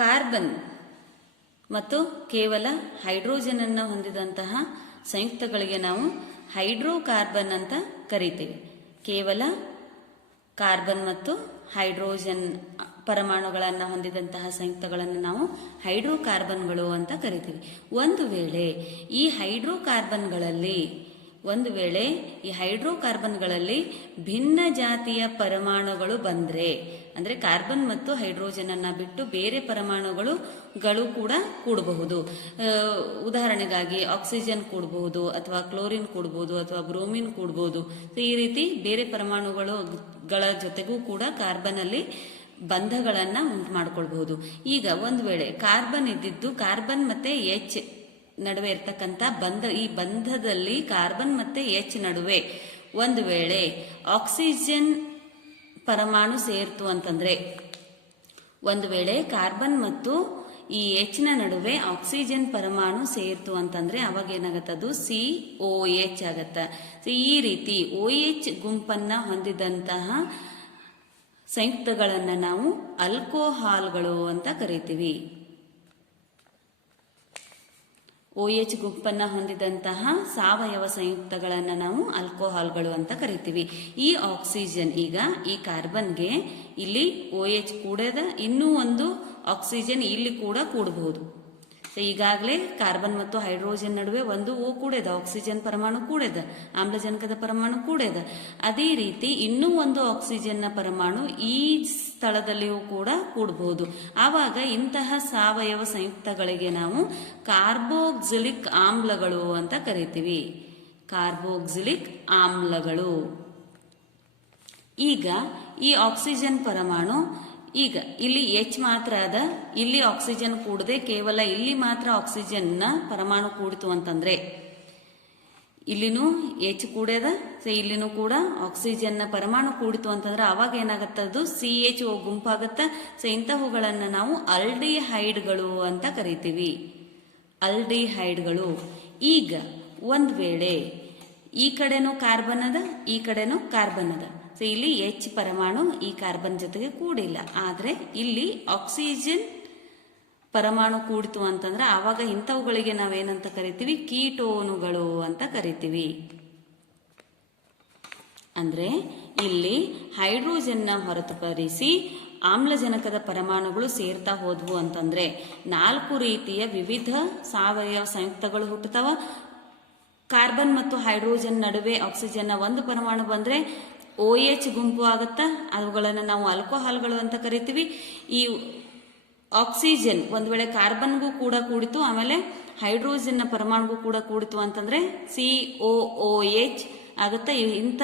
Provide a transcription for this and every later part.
Carbon ಮತ್ತು ಕೇವಲ hydrogen ಅನ್ನು ಹೊಂದಿದಂತಹ ಸಂಯುಕ್ತಗಳಿಗೆ ನಾವು ಹೈಡ್ರೋಕಾರ್ಬನ್ ಅಂತ ಕರಿತೀವಿ. ಕೇವಲ ಕಾರ್ಬನ್ ಮತ್ತು ಹೈಡ್ರೋಜನ್ ಪರಮಾಣುಗಳನ್ನು ಹೊಂದಿದಂತಹ ಸಂಯುಕ್ತಗಳನ್ನು ನಾವು ಹೈಡ್ರೋಕಾರ್ಬನ್ಗಳು ಅಂತ ಕರಿತೀವಿ. ಒಂದು ವೇಳೆ ಈ ಹೈಡ್ರೋಕಾರ್ಬನ್ಗಳಲ್ಲಿ ಭಿನ್ನ ಜಾತಿಯ ಪರಮಾಣುಗಳು ಬಂದರೆ, ಅಂದರೆ ಕಾರ್ಬನ್ ಮತ್ತು ಹೈಡ್ರೋಜನ್ ಅನ್ನ ಬಿಟ್ಟು ಬೇರೆ ಪರಮಾಣುಗಳು ಕೂಡ ಕೂಡಬಹುದು. ಉದಾಹರಣೆಗಾಗಿ ಆಕ್ಸಿಜನ್ ಕೂಡಬಹುದು, ಅಥವಾ ಕ್ಲೋರಿನ್ ಕೂಡಬಹುದು, ಅಥವಾ ಬ್ರೋಮಿನ್ ಕೂಡಬಹುದು. ಈ ರೀತಿ ಬೇರೆ ಪರಮಾಣುಗಳ ಜೊತೆಗೂ ಕೂಡ ಕಾರ್ಬನ್ ಅಲ್ಲಿ ಬಂಧಗಳನ್ನ ಉಂಟು ಮಾಡ್ಕೊಳ್ಬಹುದು. ಈಗ ಒಂದು ವೇಳೆ ಕಾರ್ಬನ್ ಇದ್ದಿದ್ದು ಕಾರ್ಬನ್ ಮತ್ತೆ ಎಚ್ ನಡುವೆ ಇರ್ತಕ್ಕಂಥ ಈ ಬಂಧದಲ್ಲಿ ಕಾರ್ಬನ್ ಮತ್ತೆ ಎಚ್ ನಡುವೆ ಒಂದು ವೇಳೆ ಆಕ್ಸಿಜನ್ ಪರಮಾಣು ಸೇರ್ತು ಅಂತಂದ್ರೆ, ಒಂದು ವೇಳೆ ಕಾರ್ಬನ್ ಮತ್ತು ಈ ಎಚ್ ನ ನಡುವೆ ಆಕ್ಸಿಜನ್ ಪರಮಾಣು ಸೇರ್ತು ಅಂತಂದ್ರೆ ಅವಾಗ ಏನಾಗತ್ತದು COH ಆಗತ್ತ. ಈ ರೀತಿ OH ಗುಂಪನ್ನ ಹೊಂದಿದಂತಹ ಸಂಯುಕ್ತಗಳನ್ನ ನಾವು ಆಲ್ಕೋಹಾಲ್ಗಳು ಅಂತ ಕರಿತೀವಿ. OH ಗುಂಪನ್ನ ಹೊಂದಿದಂತಹ ಸಾವಯವ ಸಂಯುಕ್ತಗಳನ್ನ ನಾವು ಆಲ್ಕೋಹಾಲ್ಗಳು ಅಂತ ಕರಿತೀವಿ. ಈ ಆಕ್ಸಿಜನ್ ಈಗ ಈ ಕಾರ್ಬನ್ಗೆ ಇಲ್ಲಿ OH ಕೂಡದ, ಇನ್ನೂ ಒಂದು ಆಕ್ಸಿಜನ್ ಇಲ್ಲಿ ಕೂಡ ಕೂಡಬಹುದು. ಈಗಾಗಲೇ ಕಾರ್ಬನ್ ಮತ್ತು ಹೈಡ್ರೋಜನ್ ನಡುವೆ ಒಂದು O ಕೂಡದ, ಆಕ್ಸಿಜನ್ ಪರಮಾಣು ಕೂಡದ, ಆಮ್ಲಜನಕದ ಪರಮಾಣು ಕೂಡದ. ಅದೇ ರೀತಿ ಇನ್ನೂ ಒಂದು ಆಕ್ಸಿಜನ್ ನ ಪರಮಾಣು ಈ ಸ್ಥಳದಲ್ಲಿಯೂ ಕೂಡ ಕೂಡಬಹುದು. ಆವಾಗ ಇಂತಹ ಸಾವಯವ ಸಂಯುಕ್ತಗಳಿಗೆ ನಾವು ಕಾರ್ಬೋಕ್ಸಿಲಿಕ್ ಆಮ್ಲಗಳು ಅಂತ ಕರಿತೀವಿ. ಕಾರ್ಬೋಕ್ಸಿಲಿಕ್ ಆಮ್ಲಗಳು. ಈಗ ಈ ಆಕ್ಸಿಜನ್ ಪರಮಾಣು ಈಗ ಇಲ್ಲಿ H ಮಾತ್ರ ಅದ, ಇಲ್ಲಿ ಆಕ್ಸಿಜನ್ ಕೂಡದೆ ಕೇವಲ ಇಲ್ಲಿ ಮಾತ್ರ ಆಕ್ಸಿಜನ್ ನ ಪರಮಾಣು ಕೂಡಿತು ಅಂತಂದ್ರೆ, ಇಲ್ಲಿನೂ H ಕೂಡ್ಯದ, ಇಲ್ಲಿನೂ ಕೂಡ ಆಕ್ಸಿಜನ್ ನ ಪರಮಾಣು ಕೂಡಿತು ಅಂತಂದ್ರೆ ಅವಾಗ ಏನಾಗತ್ತದು CHO ಗುಂಪಾಗತ್ತ. ಇಂತಹವುಗಳನ್ನ ನಾವು ಆಲ್ಡಿಹೈಡ್ಗಳು ಅಂತ ಕರಿತೀವಿ. ಆಲ್ಡಿಹೈಡ್ಗಳು. ಈಗ ಒಂದ್ ವೇಳೆ ಈ ಕಡೆನೂ ಕಾರ್ಬನ್ ಅದ, ಈ ಕಡೆನೂ ಕಾರ್ಬನ್ ಅದ. ಇಲ್ಲಿ H ಪರಮಾಣು ಈ ಕಾರ್ಬನ್ ಜೊತೆಗೆ ಕೂಡಿಲ್ಲ, ಆದ್ರೆ ಇಲ್ಲಿ ಆಕ್ಸಿಜನ್ ಪರಮಾಣು ಕೂಡಿತು ಅಂತಂದ್ರೆ ಆವಾಗ ಇಂಥವುಗಳಿಗೆ ನಾವೇನಂತ ಕರಿತೀವಿ, ಕೀಟೋನುಗಳು ಅಂತ ಕರಿತೀವಿ. ಅಂದ್ರೆ ಇಲ್ಲಿ ಹೈಡ್ರೋಜನ್ ನ ಹೊರತುಪಡಿಸಿ ಆಮ್ಲಜನಕದ ಪರಮಾಣುಗಳು ಸೇರ್ತಾ ಹೋದ್ವು ಅಂತಂದ್ರೆ 4 ರೀತಿಯ ವಿವಿಧ ಸಾವಯವ ಸಂಯುಕ್ತಗಳು ಹುಟ್ಟುತ್ತವ. ಕಾರ್ಬನ್ ಮತ್ತು ಹೈಡ್ರೋಜನ್ ನಡುವೆ ಆಕ್ಸಿಜನ್ ನ ಒಂದು ಪರಮಾಣು ಬಂದ್ರೆ OH ಗುಂಪು ಆಗುತ್ತಾ, ಅವುಗಳನ್ನು ನಾವು ಆಲ್ಕೋಹಾಲ್ಗಳು ಅಂತ ಕರಿತೀವಿ. ಈ ಆಕ್ಸಿಜನ್ ಒಂದ್ ವೇಳೆ ಕಾರ್ಬನ್ಗೂ ಕೂಡ ಕೂಡಿತು, ಆಮೇಲೆ ಹೈಡ್ರೋಜನ್ ನ ಪರಮಾಣುಗೂ ಕೂಡ ಕೂಡಿತು ಅಂತಂದ್ರೆ COOH ಆಗುತ್ತಾ. ಇಂಥ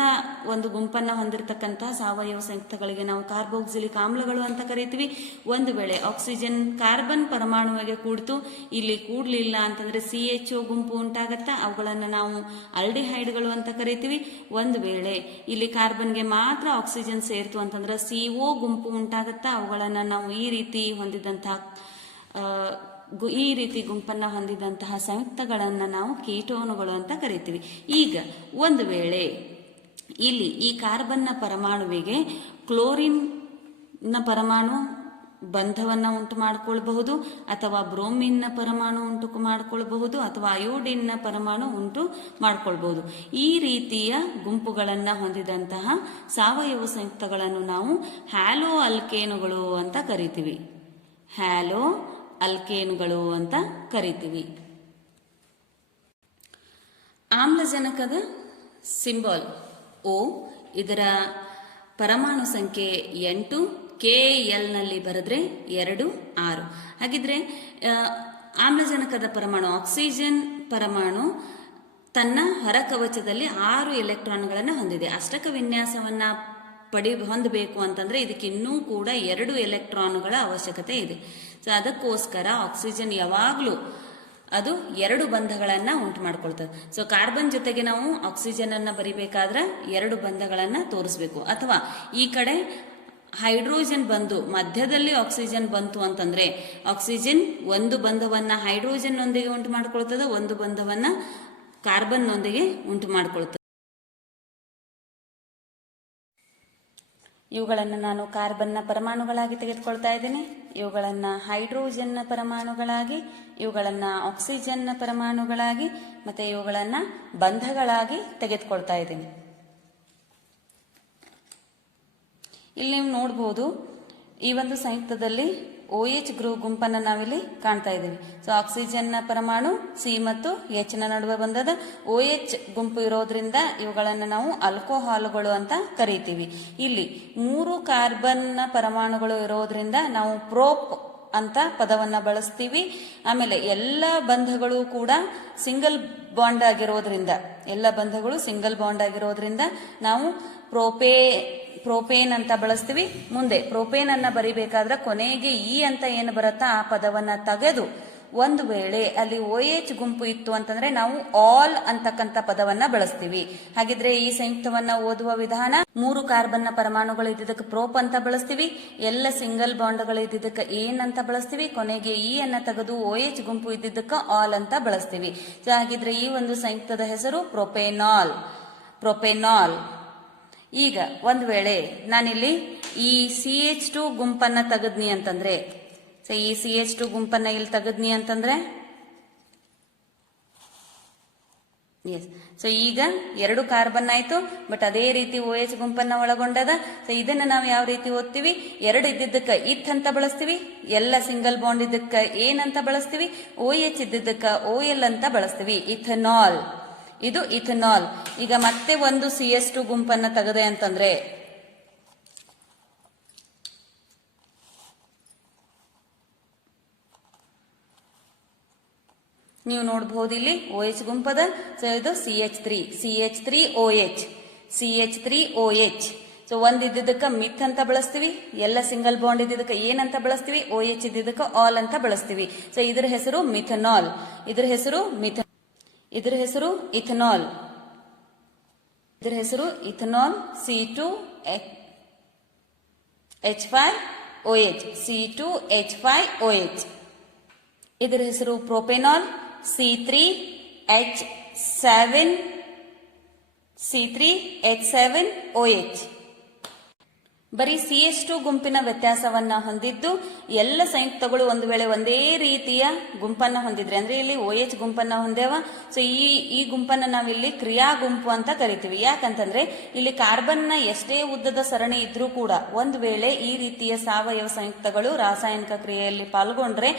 ಒಂದು ಗುಂಪನ್ನ ಹೊಂದಿರತಕ್ಕಂತಹ ಸಾವಯವ ಸಂಯುಕ್ತಗಳಿಗೆ ನಾವು ಕಾರ್ಬೋಕ್ಸಿಲಿಕ್ ಆಮ್ಲಗಳು ಅಂತ ಕರಿತೀವಿ. ಒಂದು ವೇಳೆ ಆಕ್ಸಿಜನ್ ಕಾರ್ಬನ್ ಪರಮಾಣುವಿಗೆ ಕೂಡಿತು, ಇಲ್ಲಿ ಕೂಡ್ಲಿಲ್ಲ ಅಂತಂದ್ರೆ CHO ಗುಂಪು ಉಂಟಾಗತ್ತಾ, ಅವುಗಳನ್ನು ನಾವು ಆಲ್ಡಿಹೈಡ್ಗಳು ಅಂತ ಕರಿತೀವಿ. ಒಂದು ವೇಳೆ ಇಲ್ಲಿ ಕಾರ್ಬನ್ಗೆ ಮಾತ್ರ ಆಕ್ಸಿಜನ್ ಸೇರ್ತು ಅಂತಂದ್ರೆ CO ಗುಂಪು ಉಂಟಾಗತ್ತಾ, ಅವುಗಳನ್ನ ನಾವು ಈ ರೀತಿ ಗುಂಪನ್ನ ಹೊಂದಿದಂತಹ ಸಂಯುಕ್ತಗಳನ್ನ ನಾವು ಕೀಟೋನುಗಳು ಅಂತ ಕರಿತೀವಿ. ಈಗ ಒಂದು ವೇಳೆ ಇಲ್ಲಿ ಈ ಕಾರ್ಬನ್ ನ ಪರಮಾಣುವಿಗೆ ಕ್ಲೋರಿನ್ ನ ಪರಮಾಣು ಬಂಧವನ್ನ ಉಂಟು ಮಾಡಿಕೊಳ್ಳಬಹುದು, ಅಥವಾ ಬ್ರೋಮಿನ್ ನ ಪರಮಾಣು ಉಂಟು ಮಾಡಿಕೊಳ್ಳಬಹುದು, ಅಥವಾ ಅಯೋಡಿನ್ ನ ಪರಮಾಣು ಉಂಟು ಮಾಡಿಕೊಳ್ಳಬಹುದು. ಈ ರೀತಿಯ ಗುಂಪುಗಳನ್ನ ಹೊಂದಿದಂತಹ ಸಾವಯವ ಸಂಯುಕ್ತಗಳನ್ನು ನಾವು ಹ್ಯಾಲೋ ಅಲ್ಕೇನುಗಳು ಅಂತ ಕರಿತೀವಿ. ಹ್ಯಾಲೋ ಅಲ್ಕೇನುಗಳು ಅಂತ ಕರಿತೀವಿ. ಆಮ್ಲಜನಕದ ಸಿಂಬಲ್ O, ಇದರ ಪರಮಾಣು ಸಂಖ್ಯೆ 8, KL ನಲ್ಲಿ ಬರೆದ್ರೆ 2, 6. ಹಾಗಿದ್ರೆ ಆಮ್ಲಜನಕದ ಪರಮಾಣು ಆಕ್ಸಿಜನ್ ಪರಮಾಣು ತನ್ನ ಹೊರಕವಚದಲ್ಲಿ 6 ಎಲೆಕ್ಟ್ರಾನ್ಗಳನ್ನು ಹೊಂದಿದೆ. ಅಷ್ಟಕ ವಿನ್ಯಾಸವನ್ನ ಹೊಂದಬೇಕು ಅಂತಂದ್ರೆ ಇದಕ್ಕೆ ಇನ್ನೂ ಕೂಡ 2 ಎಲೆಕ್ಟ್ರಾನ್ಗಳ ಅವಶ್ಯಕತೆ ಇದೆ. ಸೊ ಅದಕ್ಕೋಸ್ಕರ ಆಕ್ಸಿಜನ್ ಯಾವಾಗ್ಲೂ ಅದು 2 ಬಂಧಗಳನ್ನ ಉಂಟು ಮಾಡ್ಕೊಳ್ತದೆ. ಸೊ ಕಾರ್ಬನ್ ಜೊತೆಗೆ ನಾವು ಆಕ್ಸಿಜನ್ ಅನ್ನ ಬರಿಬೇಕಾದ್ರೆ 2 ಬಂಧಗಳನ್ನ ತೋರಿಸ್ಬೇಕು. ಅಥವಾ ಈ ಕಡೆ ಹೈಡ್ರೋಜನ್ ಬಂದು ಮಧ್ಯದಲ್ಲಿ ಆಕ್ಸಿಜನ್ ಬಂತು ಅಂತಂದ್ರೆ ಆಕ್ಸಿಜನ್ ಒಂದು ಬಂಧವನ್ನ ಹೈಡ್ರೋಜನ್ ನೊಂದಿಗೆ ಉಂಟು ಮಾಡ್ಕೊಳ್ತದೆ, ಒಂದು ಬಂಧವನ್ನ ಕಾರ್ಬನ್ ನೊಂದಿಗೆ ಉಂಟು ಮಾಡ್ಕೊಳ್ತದೆ. ಇವುಗಳನ್ನು ನಾನು ಕಾರ್ಬನ್ನ ಪರಮಾಣುಗಳಾಗಿ ತೆಗೆದುಕೊಳ್ತಾ ಇದ್ದೀನಿ, ಇವುಗಳನ್ನು ಹೈಡ್ರೋಜನ್ನ ಪರಮಾಣುಗಳಾಗಿ, ಇವುಗಳನ್ನು ಆಕ್ಸಿಜನ್ನ ಪರಮಾಣುಗಳಾಗಿ, ಮತ್ತೆ ಇವುಗಳನ್ನು ಬಂಧಗಳಾಗಿ ತೆಗೆದುಕೊಳ್ತಾ ಇದ್ದೀನಿ. ಇಲ್ಲಿ ನೀವು ನೋಡಬಹುದು, ಈ ಒಂದು ಸಂಯುಕ್ತದಲ್ಲಿ OH ಗ್ರೂಪ್ ಗುಂಪನ್ನು ನಾವಿಲ್ಲಿ ಕಾಣ್ತಾ ಇದ್ದೀವಿ. ಸೊ ಆಕ್ಸಿಜನ್ನ ಪರಮಾಣು ಸಿ ಮತ್ತು ಎಚ್ ನ ನಡುವೆ ಬಂದದ. OH ಗುಂಪು ಇರೋದ್ರಿಂದ ಇವುಗಳನ್ನು ನಾವು ಆಲ್ಕೋಹಾಲ್ಗಳು ಅಂತ ಕರೀತೀವಿ. ಇಲ್ಲಿ 3 ಕಾರ್ಬನ್ ಪರಮಾಣುಗಳು ಇರೋದ್ರಿಂದ ನಾವು ಪ್ರೋಪ್ ಅಂತ ಪದವನ್ನ ಬಳಸ್ತೀವಿ. ಆಮೇಲೆ ಎಲ್ಲ ಬಂಧಗಳು ಕೂಡ ಸಿಂಗಲ್ ಬಾಂಡ್ ಆಗಿರೋದ್ರಿಂದ, ಎಲ್ಲ ಬಂಧಗಳು ಸಿಂಗಲ್ ಬಾಂಡ್ ಆಗಿರೋದ್ರಿಂದ ನಾವು ಪ್ರೋಪೇನ್ ಅಂತ ಬಳಸ್ತೀವಿ. ಮುಂದೆ ಪ್ರೋಪೇನ್ ಅನ್ನ ಬರಿಬೇಕಾದ್ರೆ ಕೊನೆಗೆ ಇ ಅಂತ ಏನು ಬರುತ್ತಾ ಆ ಪದವನ್ನ ತೆಗೆದು, ಒಂದು ವೇಳೆ ಅಲ್ಲಿ OH ಗುಂಪು ಇತ್ತು ಅಂತಂದ್ರೆ ನಾವು ಆಲ್ ಅಂತಕ್ಕಂಥ ಪದವನ್ನ ಬಳಸ್ತೀವಿ. ಹಾಗಿದ್ರೆ ಈ ಸಂಯುಕ್ತವನ್ನ ಓದುವ ವಿಧಾನ: 3 ಕಾರ್ಬನ್ನ ಪರಮಾಣುಗಳು ಇದ್ದಿದ್ದಕ್ಕೆ ಪ್ರೋಪ್ ಅಂತ ಬಳಸ್ತೀವಿ, ಎಲ್ಲ ಸಿಂಗಲ್ ಬಾಂಡ್ಗಳು ಇದ್ದಿದ್ದಕ್ಕೆ ಏನ್ ಅಂತ ಬಳಸ್ತೀವಿ, ಕೊನೆಗೆ ಇ ಅನ್ನ ತೆಗೆದು OH ಗುಂಪು ಇದ್ದಿದ್ದಕ್ಕೆ ಆಲ್ ಅಂತ ಬಳಸ್ತೀವಿ. ಹಾಗಿದ್ರೆ ಈ ಒಂದು ಸಂಯುಕ್ತದ ಹೆಸರು ಪ್ರೊಪೆನಾಲ್. ಈಗ ಒಂದು ವೇಳೆ ನಾನಿಲ್ಲಿ ಈ CH2 ಗುಂಪನ್ನ ತೆಗೆದ್ನಿ ಅಂತಂದ್ರೆ, ಈ CH2 ಗುಂಪನ್ನ ಇಲ್ಲಿ ತೆಗೆದ್ನಿ ಅಂತಂದ್ರೆ, ಸೊ ಈಗ 2 ಕಾರ್ಬನ್ ಆಯ್ತು, ಬಟ್ ಅದೇ ರೀತಿ OH ಗುಂಪನ್ನ ಒಳಗೊಂಡದ. ಸೊ ಇದನ್ನ ನಾವು ಯಾವ ರೀತಿ ಓದ್ತೀವಿ? 2 ಇದ್ದಿದ್ದಕ್ಕ ಇತ್ ಅಂತ ಬಳಸ್ತೀವಿ, ಎಲ್ಲ ಸಿಂಗಲ್ ಬಾಂಡ್ ಇದ್ದಕ್ಕ ಏನಂತ ಬಳಸ್ತೀವಿ, OH ಇದ್ದಿದ್ದಕ್ಕ OL ಅಂತ ಬಳಸ್ತೀವಿ, ಇಥನಾಲ್. ಇದು ಇಥನಾಲ್. ಈಗ ಮತ್ತೆ ಒಂದು CH2 ಗುಂಪನ್ನ ತೆಗೆದೆ ಅಂತಂದ್ರೆ, ನೀವು ನೋಡಬಹುದು ಇಲ್ಲಿ OH ಗುಂಪದ. ಸೊ ಇದು CH3OH. ಸೊ ಒಂದಿದ್ದಕ್ಕ ಮಿಥ್ ಅಂತ ಬಳಸ್ತೀವಿ, ಎಲ್ಲ ಸಿಂಗಲ್ ಬಾಂಡ್ ಇದ್ದಿದ್ದಕ್ಕೆ ಏನಂತ ಬಳಸ್ತೀವಿ, OH ಇದ್ದಿದ್ದಕ್ಕೆ ಆಲ್ ಅಂತ ಬಳಸ್ತೀವಿ. ಸೊ ಇದರ ಹೆಸರು ಮಿಥನಾಲ್. ಇದರ ಹೆಸರು ಇಥನಾಲ್. C2H5OH. ಇದರ ಹೆಸರು ಪ್ರೋಪೆನಾಲ್. C3H7OH. ಬರೀ CH2 ಗುಂಪಿನ ವ್ಯತ್ಯಾಸವನ್ನ ಹೊಂದಿದ್ದು, ಎಲ್ಲ ಸಂಯುಕ್ತಗಳು ಒಂದು ವೇಳೆ ಒಂದೇ ರೀತಿಯ ಗುಂಪನ್ನ ಹೊಂದಿದ್ರೆ, ಅಂದ್ರೆ ಇಲ್ಲಿ OH ಗುಂಪನ್ನ ಹೊಂದೇವ. ಸೊ ಈ ಗುಂಪನ್ನ ನಾವಿಲ್ಲಿ ಕ್ರಿಯಾ ಗುಂಪು ಅಂತ ಕರಿತೀವಿ. ಯಾಕಂತಂದ್ರೆ ಇಲ್ಲಿ ಕಾರ್ಬನ್ನ ಎಷ್ಟೇ ಉದ್ದದ ಸರಣಿ ಇದ್ರೂ ಕೂಡ ಒಂದು ವೇಳೆ ಈ ರೀತಿಯ ಸಾವಯವ ಸಂಯುಕ್ತಗಳು ರಾಸಾಯನಿಕ ಕ್ರಿಯೆಯಲ್ಲಿ ಪಾಲ್ಗೊಂಡ್ರೆ,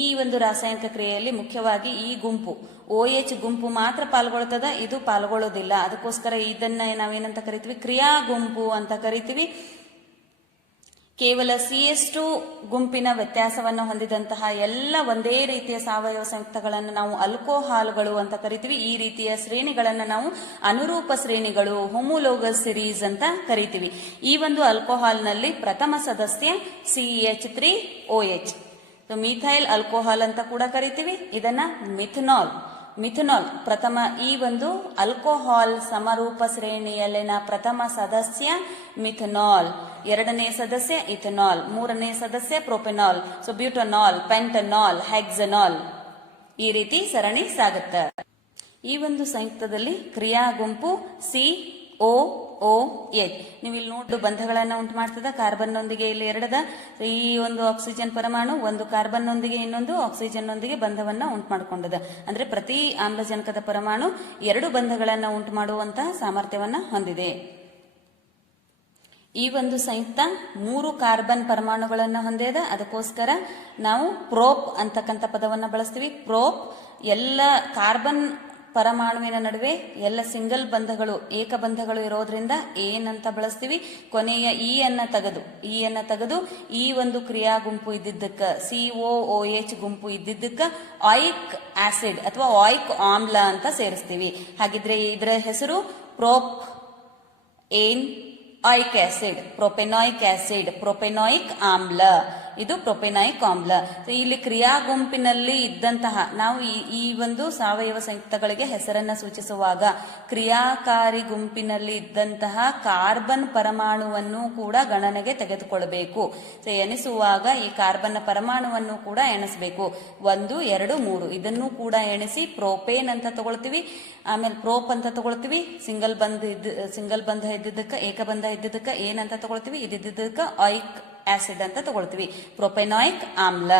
ಈ ಒಂದು ರಾಸಾಯನಿಕ ಕ್ರಿಯೆಯಲ್ಲಿ ಮುಖ್ಯವಾಗಿ ಈ ಗುಂಪು OH ಗುಂಪು ಮಾತ್ರ ಪಾಲ್ಗೊಳ್ತದ, ಇದು ಪಾಲ್ಗೊಳ್ಳೋದಿಲ್ಲ. ಅದಕ್ಕೋಸ್ಕರ ಇದನ್ನ ನಾವೇನಂತ ಕರಿತೀವಿ, ಕ್ರಿಯಾ ಗುಂಪು ಅಂತ ಕರಿತೀವಿ. ಕೇವಲ CH2 ಗುಂಪಿನ ವ್ಯತ್ಯಾಸವನ್ನು ಹೊಂದಿದಂತಹ ಎಲ್ಲ ಒಂದೇ ರೀತಿಯ ಸಾವಯವ ಸಂಯುಕ್ತಗಳನ್ನು ನಾವು ಆಲ್ಕೋಹಾಲ್ಗಳು ಅಂತ ಕರಿತೀವಿ. ಈ ರೀತಿಯ ಶ್ರೇಣಿಗಳನ್ನು ನಾವು ಅನುರೂಪ ಶ್ರೇಣಿಗಳು, ಹೋಮೋಲೋಗಸ್ ಸಿರೀಸ್ ಅಂತ ಕರಿತೀವಿ. ಈ ಒಂದು ಆಲ್ಕೋಹಾಲ್ನಲ್ಲಿ ಪ್ರಥಮ ಸದಸ್ಯ CH3OH. ಮಿಥೈಲ್ ಆಲ್ಕೋಹಾಲ್ ಅಂತ ಕೂಡ ಕರಿತೀವಿ. ಇದನ್ನ ಮಿಥನಾಲ್ ಪ್ರಥಮ. ಈ ಒಂದು ಆಲ್ಕೋಹಾಲ್ ಸಮರೂಪ ಶ್ರೇಣಿಯಲ್ಲಿನ ಪ್ರಥಮ ಸದಸ್ಯ ಮಿಥನಾಲ್, ಎರಡನೇ ಸದಸ್ಯ ಇಥನಾಲ್, ಮೂರನೇ ಸದಸ್ಯ ಪ್ರೊಪೆನಾಲ್. ಸೊ ಬ್ಯೂಟನಾಲ್, ಪೆಂಟನಾಲ್, ಹೆಕ್ಸನಾಲ್, ಈ ರೀತಿ ಸರಣಿ ಸಾಗುತ್ತೆ. ಈ ಒಂದು ಸಂಯುಕ್ತದಲ್ಲಿ ಕ್ರಿಯಾ ಗುಂಪು COOH. ನೀವು ಇಲ್ಲಿ ನೋಡು ಬಂಧಗಳನ್ನ ಉಂಟು ಮಾಡ್ತದ. ಕಾರ್ಬನ್ ನೊಂದಿಗೆ ಇಲ್ಲಿ 2 ಈ ಒಂದು ಆಕ್ಸಿಜನ್ ಪರಮಾಣು ಒಂದು ಕಾರ್ಬನ್ ನೊಂದಿಗೆ ಇನ್ನೊಂದು ಆಕ್ಸಿಜನ್ ನೊಂದಿಗೆ ಬಂಧವನ್ನ ಉಂಟು ಮಾಡಿಕೊಂಡದ. ಅಂದ್ರೆ ಪ್ರತಿ ಆಮ್ಲಜನಕದ ಪರಮಾಣು 2 ಬಂಧಗಳನ್ನ ಉಂಟು ಮಾಡುವಂತಹ ಸಾಮರ್ಥ್ಯವನ್ನ ಹೊಂದಿದೆ. ಈ ಒಂದು ಸಂಯುಕ್ತ 3 ಕಾರ್ಬನ್ ಪರಮಾಣುಗಳನ್ನ ಹೊಂದಿದ. ಅದಕ್ಕೋಸ್ಕರ ನಾವು ಪ್ರೋಪ್ ಅಂತಕ್ಕಂಥ ಪದವನ್ನ ಬಳಸ್ತೀವಿ. ಪ್ರೋಪ್ ಎಲ್ಲ ಕಾರ್ಬನ್ ಪರಮಾಣುವಿನ ನಡುವೆ ಎಲ್ಲ ಸಿಂಗಲ್ ಬಂಧಗಳು, ಏಕ ಬಂಧಗಳು ಇರೋದ್ರಿಂದ ಏನಂತ ಬಳಸ್ತೀವಿ. ಕೊನೆಯ ಇ ಅನ್ನ ತೆಗೆದು ಈ ಒಂದು ಕ್ರಿಯಾ ಗುಂಪು ಇದ್ದಿದ್ದಕ್ಕ, COOH ಗುಂಪು ಇದ್ದಿದ್ದಕ್ಕ ಆಯಿಕ್ ಆಸಿಡ್ ಅಥವಾ ಆಯಿಕ್ ಆಮ್ಲ ಅಂತ ಸೇರಿಸ್ತೀವಿ. ಹಾಗಿದ್ರೆ ಇದರ ಹೆಸರು ಪ್ರೊಪೆನಾಯಿಕ್ ಆಸಿಡ್, ಪ್ರೊಪೆನಾಯಿಕ್ ಆಮ್ಲ. ಇದು ಪ್ರೊಪೆನಾಯಿಕ್ ಆಮ್ಲ. ಇಲ್ಲಿ ಕ್ರಿಯಾ ಗುಂಪಿನಲ್ಲಿ ಇದ್ದಂತಹ ನಾವು ಈ ಒಂದು ಸಾವಯವ ಸಂಯುಕ್ತಗಳಿಗೆ ಹೆಸರನ್ನ ಸೂಚಿಸುವಾಗ ಕ್ರಿಯಾಕಾರಿ ಗುಂಪಿನಲ್ಲಿ ಇದ್ದಂತಹ ಕಾರ್ಬನ್ ಪರಮಾಣುವನ್ನು ಕೂಡ ಗಣನೆಗೆ ತೆಗೆದುಕೊಳ್ಳಬೇಕು. ಎಣಿಸುವಾಗ ಈ ಕಾರ್ಬನ್ ಪರಮಾಣುವನ್ನು ಕೂಡ ಎಣಿಸಬೇಕು. 1 2 3 ಇದನ್ನು ಕೂಡ ಎಣಿಸಿ ಪ್ರೋಪೇನ್ ಅಂತ ತಗೊಳ್ತೀವಿ. ಆಮೇಲೆ ಪ್ರೋಪ್ ಅಂತ ತಗೊಳ್ತೀವಿ. ಸಿಂಗಲ್ ಬಂಧ ಇದ್ದಿದ್ದಕ್ಕೆ ಏಕಬಂಧ ಇದ್ದಿದ್ದಕ್ಕೆ ಏನಂತ ತಗೊಳ್ತೀವಿ, ಇದ್ದಿದ್ದಕ್ಕೆ ಆಯಿಕ್ ಆಸಿಡ್ ಅಂತ ತಗೊಳ್ತೀವಿ, ಪ್ರೊಪೆನಾಯಿಕ್ ಆಮ್ಲ.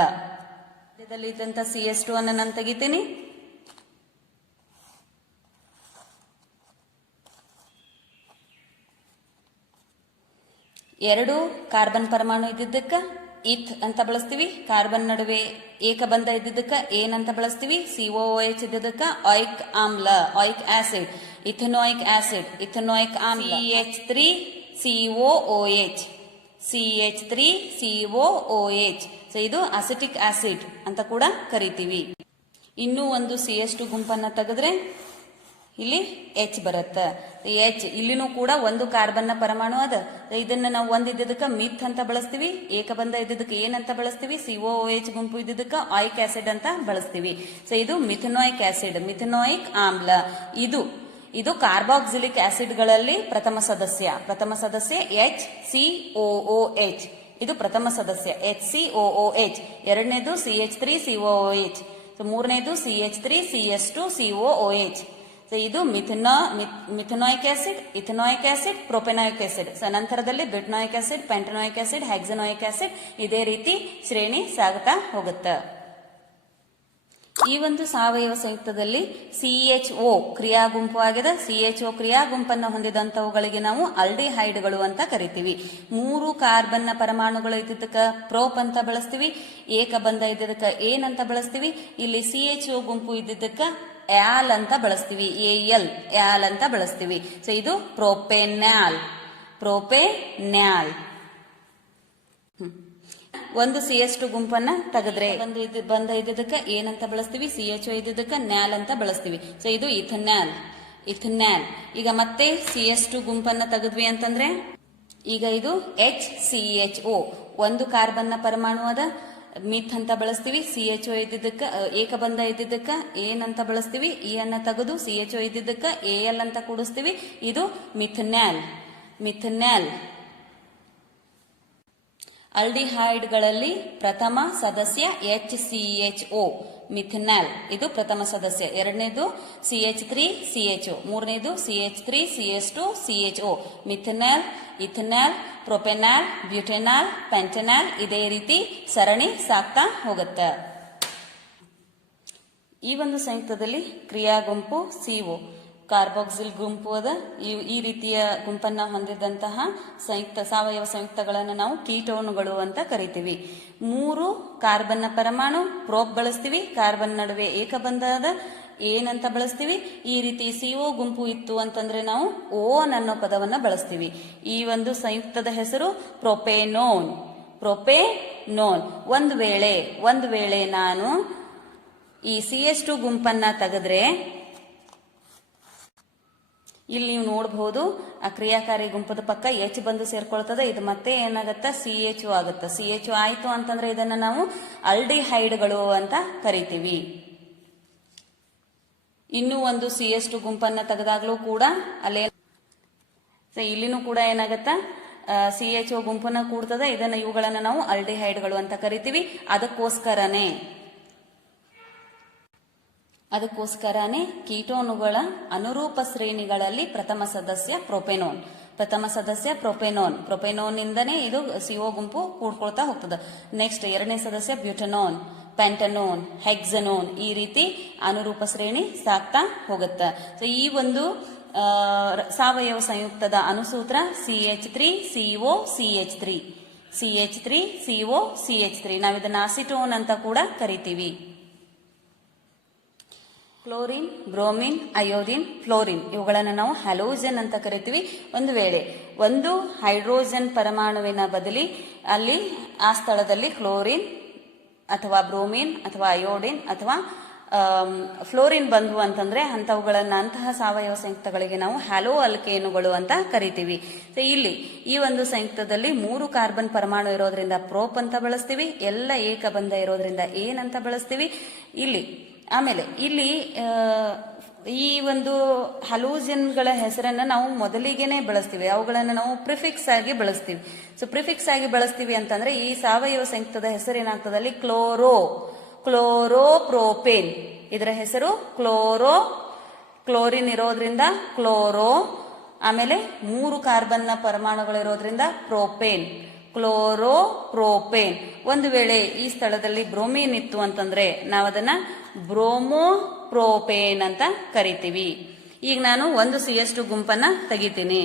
ಇದರಲ್ಲಿ ಇದ್ದಂತ CH2 ಅನ್ನು ನಾನು ತೆಗಿತೀನಿ. ಎರಡು ಕಾರ್ಬನ್ ಪರಮಾಣು ಇದ್ದಿದ್ದಕ್ಕ ಇಥ್ ಅಂತ ಬಳಸ್ತೀವಿ. ಕಾರ್ಬನ್ ನಡುವೆ ಏಕಬಂಧ ಇದ್ದಿದ್ದಕ್ಕ ಏನಂತ ಬಳಸ್ತೀವಿ, COOH ಇದ್ದಿದ್ದಕ್ಕ ಆಯಿಕ್ ಆಮ್ಲ, ಆಯಿಕ್ ಆಸಿಡ್, ಇಥನೋಯಿಕ್ ಆಸಿಡ್, ಇಥನೋಯಿಕ್ ಆಮ್ಲ. CH3COOH, CH3COOH. ಇದು ಅಸಿಟಿಕ್ ಆಸಿಡ್ ಅಂತ ಕೂಡ ಕರಿತೀವಿ. ಇನ್ನೂ ಒಂದು CH2 ಗುಂಪನ್ನ ತೆಗೆದ್ರೆ ಇಲ್ಲಿ H ಬರುತ್ತೆ. H ಇಲ್ಲಿನೂ ಕೂಡ ಒಂದು ಕಾರ್ಬನ್ನ ಪರಮಾಣು ಅದ. ಇದನ್ನ ನಾವು ಒಂದಿದ್ದಕ್ಕೆ ಮಿಥ್ ಅಂತ ಬಳಸ್ತೀವಿ. ಏಕಬಂಧ ಇದ್ದಿದ್ದಕ್ಕೆ ಏನಂತ ಬಳಸ್ತೀವಿ, COOH ಗುಂಪು ಇದ್ದಿದ್ದಕ್ಕೆ ಆಯಿಕ್ ಆಸಿಡ್ ಅಂತ ಬಳಸ್ತೀವಿ. ಇದು ಮಿಥನೋಯಿಕ್ ಆಸಿಡ್, ಮಿಥನೋಯಿಕ್ ಆಮ್ಲ. ಇದು ಕಾರ್ಬಾಕ್ಸಿಲಿಕ್ ಆಸಿಡ್ ಗಳಲ್ಲಿ ಪ್ರಥಮ ಸದಸ್ಯ HCOOH. ಇದು ಪ್ರಥಮ ಸದಸ್ಯ HCOOH. ಎರಡನೇದು CH3COOH. ಮೂರನೇದು CH3CH2COOH. ಇದು ಮಿಥನೋಯಿಕ್ ಆಸಿಡ್, ಇಥನೋಯಿಕ್ ಆಸಿಡ್, ಪ್ರೊಪೆನಾಯಿಕ್ ಆಸಿಡ್. ನಂತರದಲ್ಲಿ ಬ್ಯುಟನೋಯಿಕ್ ಆಸಿಡ್, ಪೆಂಟನೋಯಿಕ್ ಆಸಿಡ್, ಹೆಕ್ಸನೋಯಿಕ್ ಆಸಿಡ್. ಇದೇ ರೀತಿ ಶ್ರೇಣಿ ಸಾಗುತ್ತಾ ಹೋಗುತ್ತೆ. ಈ ಒಂದು ಸಾವಯವ ಸಂಯುಕ್ತದಲ್ಲಿ CHO ಕ್ರಿಯಾ ಗುಂಪು ಆಗಿದೆ. CHO ಕ್ರಿಯಾ ಗುಂಪನ್ನು ಹೊಂದಿದಂತವುಗಳಿಗೆ ನಾವು ಆಲ್ಡಿಹೈಡ್ಗಳು ಅಂತ ಕರಿತೀವಿ. 3 ಕಾರ್ಬನ್ನ ಪರಮಾಣುಗಳು ಇದ್ದಿದ್ದಕ್ಕೆ ಪ್ರೋಪ್ ಅಂತ ಬಳಸ್ತೀವಿ. ಏಕಬಂಧ ಇದ್ದಿದ್ದಕ್ಕೆ ಏನಂತ ಬಳಸ್ತೀವಿ. ಇಲ್ಲಿ CHO ಗುಂಪು ಇದ್ದಿದ್ದಕ್ಕೆ ಆಲ್ ಅಂತ ಬಳಸ್ತೀವಿ, ಆಲ್ ಅಂತ ಬಳಸ್ತೀವಿ. ಇದು ಪ್ರೋಪೆನಾಲ್. ಒಂದು CH2 ಗುಂಪನ್ನ ತೆಗೆದ್ರೆ ಬಂಧ ಇದ್ದಿದ್ದಕ್ಕೆ ಏನಂತ ಬಳಸ್ತೀವಿ, CHO ಇದ್ದಿದ್ದಕ್ಕೆ ನ್ಯಾಲ್ ಅಂತ ಬಳಸ್ತೀವಿ. ಇದು ಇಥನಾಲ್. ಈಗ ಮತ್ತೆ CH2 ಗುಂಪನ್ನ ತೆಗೆದ್ವಿ ಅಂತಂದ್ರೆ ಈಗ ಇದು HCHO. ಒಂದು ಕಾರ್ಬನ್ನ ಪರಮಾಣು ಅದ, ಮಿಥ್ ಅಂತ ಬಳಸ್ತೀವಿ. CHO ಇದ್ದಿದ್ದಕ್ಕೆ ಏಕಬಂಧ ಇದ್ದಿದ್ದಕ್ಕೆ ಏನಂತ ಬಳಸ್ತೀವಿ, ಈ ಅನ್ನ ತೆಗೆದು CHO ಇದ್ದಿದ್ದಕ್ಕೆ AL ಅಂತ ಕೂಡಿಸ್ತೀವಿ. ಇದು ಮಿಥನಾಲ್. ಆಲ್ಡಿಹೈಡ್ಗಳಲ್ಲಿ ಪ್ರಥಮ ಸದಸ್ಯ HCHO, ಮಿಥನಾಲ್. ಇದು ಪ್ರಥಮ ಸದಸ್ಯ. ಎರಡನೇದು CH3CHO, ಮೂರನೇದು CH3CH2CHO. Methanal, ethanal, propanal, butanal, pentanal. ಇದೇ ರೀತಿ ಸರಣಿ ಸಾಗ್ತಾ ಹೋಗುತ್ತೆ. ಈ ಒಂದು ಸಂಯುಕ್ತದಲ್ಲಿ ಕ್ರಿಯಾ ಗುಂಪು CO ಕಾರ್ಬಾಕ್ಸಿಲ್ ಗುಂಪು ಅದ. ಈ ರೀತಿಯ ಗುಂಪನ್ನ ಹೊಂದಿದಂತಹ ಸಾವಯವ ಸಂಯುಕ್ತಗಳನ್ನು ನಾವು ಕೀಟೋನುಗಳು ಅಂತ ಕರಿತೀವಿ. 3 ಕಾರ್ಬನ್ನ ಪರಮಾಣು, ಪ್ರೋಪ್ ಬಳಸ್ತೀವಿ. ಕಾರ್ಬನ್ ನಡುವೆ ಏಕಬಂಧ ಅದ, ಏನಂತ ಬಳಸ್ತೀವಿ. ಈ ರೀತಿ CO ಗುಂಪು ಇತ್ತು ಅಂತಂದ್ರೆ ನಾವು ಓನ್ ಅನ್ನೋ ಪದವನ್ನ ಬಳಸ್ತೀವಿ. ಈ ಒಂದು ಸಂಯುಕ್ತದ ಹೆಸರು ಪ್ರೊಪೆನೋನ್. ಒಂದು ವೇಳೆ ನಾನು ಈ CH2 ಗುಂಪನ್ನ ತೆಗೆದ್ರೆ ಇಲ್ಲಿ ನೀವು ನೋಡಬಹುದು ಆ ಕ್ರಿಯಾಕಾರಿ ಗುಂಪದ ಪಕ್ಕ H ಬಂದು ಸೇರ್ಕೊಳ್ತದೆ. ಇದು ಮತ್ತೆ ಏನಾಗತ್ತ, CHO ಆಗುತ್ತೆ. CHO ಆಯ್ತು ಅಂತಂದ್ರೆ ಇದನ್ನ ನಾವು ಆಲ್ಡಿಹೈಡ್ಗಳು ಅಂತ ಕರಿತೀವಿ. ಇನ್ನೂ ಒಂದು CH2 ಗುಂಪನ್ನ ತೆಗೆದಾಗ್ಲೂ ಕೂಡ ಅಲ್ಲೇ ಇಲ್ಲಿನೂ ಕೂಡ ಏನಾಗತ್ತ, CHO ಗುಂಪನ್ನ ಕೂಡ್ತದೆ. ಇವುಗಳನ್ನ ನಾವು ಆಲ್ಡಿಹೈಡ್ಗಳು ಅಂತ ಕರಿತೀವಿ. ಅದಕ್ಕೋಸ್ಕರನೇ ಕೀಟೋನುಗಳ ಅನುರೂಪ ಶ್ರೇಣಿಗಳಲ್ಲಿ ಪ್ರಥಮ ಸದಸ್ಯ ಪ್ರೊಪೆನೋನ್ ಇಂದನೇ ಇದು CO ಗುಂಪು ಕೂಡ್ಕೊಳ್ತಾ ಹೋಗ್ತದೆ. ನೆಕ್ಸ್ಟ್ ಎರಡನೇ ಸದಸ್ಯ ಬ್ಯೂಟನೋನ್, ಪೆಂಟನೋನ್, ಹೆಕ್ಸನೋನ್. ಈ ರೀತಿ ಅನುರೂಪ ಶ್ರೇಣಿ ಸಾಗ್ತಾ ಹೋಗುತ್ತೆ. ಈ ಒಂದು ಸಾವಯವ ಸಂಯುಕ್ತದ ಅನುಸೂತ್ರ CH3COCH3. ನಾವಿದನ್ನ ಅಸಿಟೋನ್ ಅಂತ ಕೂಡ ಕರಿತೀವಿ. ಕ್ಲೋರಿನ್, ಬ್ರೋಮಿನ್, ಅಯೋಡಿನ್, ಫ್ಲೋರಿನ್ ಇವುಗಳನ್ನು ನಾವು ಹ್ಯಾಲೋಜನ್ ಅಂತ ಕರಿತೀವಿ. ಒಂದು ವೇಳೆ ಒಂದು ಹೈಡ್ರೋಜನ್ ಪರಮಾಣುವಿನ ಬದಲಿ ಅಲ್ಲಿ ಆ ಸ್ಥಳದಲ್ಲಿ ಕ್ಲೋರಿನ್ ಅಥವಾ ಬ್ರೋಮಿನ್ ಅಥವಾ ಅಯೋಡಿನ್ ಅಥವಾ ಫ್ಲೋರಿನ್ ಬಂದ್ವು ಅಂತಂದ್ರೆ ಅಂತಹ ಸಾವಯವ ಸಂಯುಕ್ತಗಳಿಗೆ ನಾವು ಹ್ಯಾಲೋ ಅಲ್ಕೇನುಗಳು ಅಂತ ಕರಿತೀವಿ. ಇಲ್ಲಿ ಈ ಒಂದು ಸಂಯುಕ್ತದಲ್ಲಿ 3 ಕಾರ್ಬನ್ ಪರಮಾಣು ಇರೋದ್ರಿಂದ ಪ್ರೋಪ್ ಅಂತ ಬಳಸ್ತೀವಿ, ಎಲ್ಲ ಏಕಬಂಧ ಇರೋದ್ರಿಂದ ಏನ್ ಅಂತ ಬಳಸ್ತೀವಿ. ಆಮೇಲೆ ಇಲ್ಲಿ ಈ ಒಂದು ಹಲೋಜನ್ಗಳ ಹೆಸರನ್ನ ನಾವು ಮೊದಲಿಗೆನೆ ಬಳಸ್ತೀವಿ, ಅವುಗಳನ್ನ ನಾವು ಪ್ರಿಫಿಕ್ಸ್ ಆಗಿ ಬಳಸ್ತೀವಿ. ಸೊ ಪ್ರಿಫಿಕ್ಸ್ ಆಗಿ ಬಳಸ್ತೀವಿ ಅಂತಂದ್ರೆ ಈ ಸಾವಯವ ಸಂಯುಕ್ತದ ಹೆಸರೇನಾಗ್ತದೆ ಅಲ್ಲಿ ಕ್ಲೋರೋಪ್ರೋಪೇನ್, ಇದರ ಹೆಸರು ಕ್ಲೋರಿನ್ ಇರೋದ್ರಿಂದ ಕ್ಲೋರೋ, ಆಮೇಲೆ 3 ಕಾರ್ಬನ್ನ ಪರಮಾಣುಗಳಿರೋದ್ರಿಂದ ಪ್ರೋಪೇನ್, ಕ್ಲೋರೋಪ್ರೋಪೇನ್. ಒಂದು ವೇಳೆ ಈ ಸ್ಥಳದಲ್ಲಿ ಬ್ರೋಮಿನ್ ಇತ್ತು ಅಂತಂದ್ರೆ ನಾವು ಅದನ್ನ ಬ್ರೋಮೋಪ್ರೋಪೇನ್ ಅಂತ ಕರಿತೀವಿ. ಈಗ ನಾನು ಒಂದು CH2 ಗುಂಪನ್ನ ತೆಗಿತೀನಿ.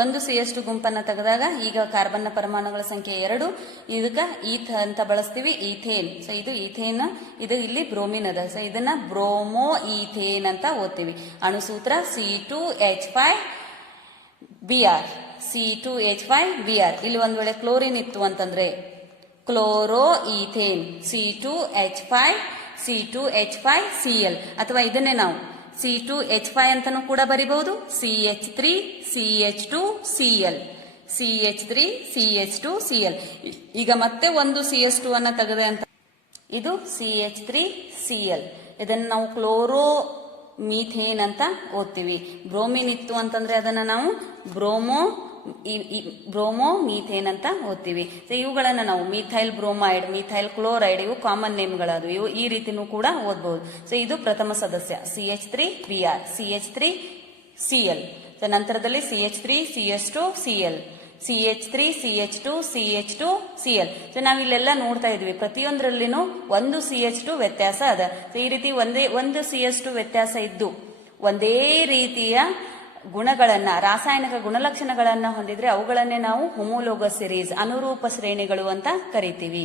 ಒಂದು CH2 ಗುಂಪನ್ನ ತೆಗೆದಾಗ ಈಗ ಕಾರ್ಬನ್ನ ಪರಮಾಣುಗಳ ಸಂಖ್ಯೆ 2, ಇದಕ್ಕ ಈಥ ಅಂತ ಬಳಸ್ತೀವಿ, ಈಥೇನ್. ಸೊ ಇದು ಈಥೇನ್, ಇದು ಇಲ್ಲಿ ಬ್ರೋಮಿನ್ ಅದ. ಸೊ ಇದನ್ನ ಬ್ರೋಮೋ ಈಥೇನ್ ಅಂತ ಓದ್ತೀವಿ. ಅಣುಸೂತ್ರ C2H5Br, C2H5Br. ಇಲ್ಲಿ ಒಂದ್ ವೇಳೆ ಕ್ಲೋರಿನ್ ಇತ್ತು ಅಂತಂದ್ರೆ ಕ್ಲೋರೋ ಈಥೇನ್, C2H5Cl, ಅಥವಾ ಇದನ್ನೇ ನಾವು C2H5 ಅಂತಾನೂ ಕೂಡ ಬರಿಬಹುದು, CH3CH2Cl, CH3CH2Cl. ಈಗ ಮತ್ತೆ ಒಂದು CH2 ಅನ್ನ ತೆಗೆದೆ ಅಂತ ಇದು CH3Cl. ಇದನ್ನ ನಾವು ಕ್ಲೋರೋ ಮೀಥೇನ್ ಅಂತ ಓದ್ತೀವಿ. ಬ್ರೋಮಿನ್ ಇತ್ತು ಅಂತಂದ್ರೆ ಅದನ್ನ ನಾವು ಬ್ರೋಮೋ ಮೀಥೇನ್ ಅಂತ ಓದ್ತೀವಿ. ಸೊ ಇವುಗಳನ್ನ ನಾವು ಮಿಥೈಲ್ ಬ್ರೋಮೈಡ್, ಮಿಥೈಲ್ ಕ್ಲೋರೈಡ್, ಇವು ಕಾಮನ್ ನೇಮ್ಗಳದು. ಇವು ಈ ರೀತಿನೂ ಕೂಡ ಓದ್ಬಹುದು. ಸೊ ಇದು ಪ್ರಥಮ ಸದಸ್ಯ CH3Br, CH3Cl. ಸೊ ನಂತರದಲ್ಲಿ CH3CH2Cl, CH3CH2CH2Cl. ಸೊ ನಾವಿಲ್ಲೆಲ್ಲ ನೋಡ್ತಾ ಇದ್ವಿ, ಪ್ರತಿಯೊಂದರಲ್ಲಿನೂ ಒಂದು CH2 ವ್ಯತ್ಯಾಸ ಅದ. ಸೊ ಈ ರೀತಿ ಒಂದು CH2 ವ್ಯತ್ಯಾಸ ಇದ್ದು ಒಂದೇ ರೀತಿಯ ಗುಣಗಳನ್ನ, ರಾಸಾಯನಿಕ ಗುಣಲಕ್ಷಣಗಳನ್ನ ಹೊಂದಿದ್ರೆ ಅವುಗಳನ್ನೇ ನಾವು ಹೋಮೋಲೋಗಸ್ ಸಿರೀಸ್, ಅನುರೂಪ ಶ್ರೇಣಿಗಳು ಅಂತ ಕರಿತೀವಿ.